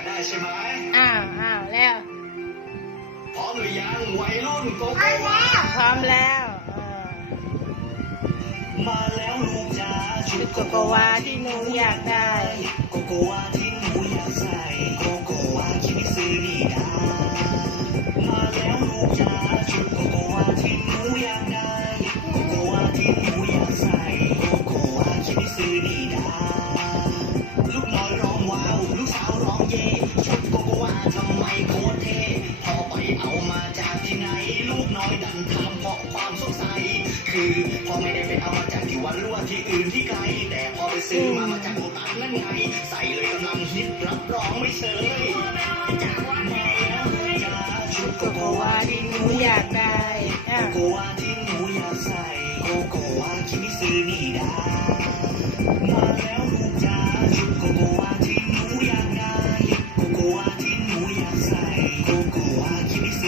ากได้ใช่ไหมอ้าวอ้าวแล้ว พร้อมหรือยังวัยรุ่นโกเอาโก้แล้วพร้อมแล้วเออมาแล้วลูกจ๋าชุชุดดโกโกโก้โกวาวาที่หนูอยากได้โกโกวาที่หนูอยากใส่โกโกวาคิมิซึนี่ดามาแล้วลูกจ๋าชุดโกโกวาที่หนูอยากได้ โกโกวาที่หนูอยากใส่โกโกวาคิมิซึนี่ดา ชุดโกโกวาทำไมโคตรเท่พอไปเอามาจากที่ไหน ลูกน้อยดันถามเพราะความสงสัย คือพอไม่ได้ไปเอามาจากที่วันหรือว่าที่อื่นที่ไกล แต่พอไปซื้อมามาจากโลตัสนั่นไง ใส่เลยกำลังฮิตรับรองไม่เชยชุดโกโกวาที่หนูอยากได้โกโกวาที่หนูอยากใส่โกโกวาคิมิซึนี่ด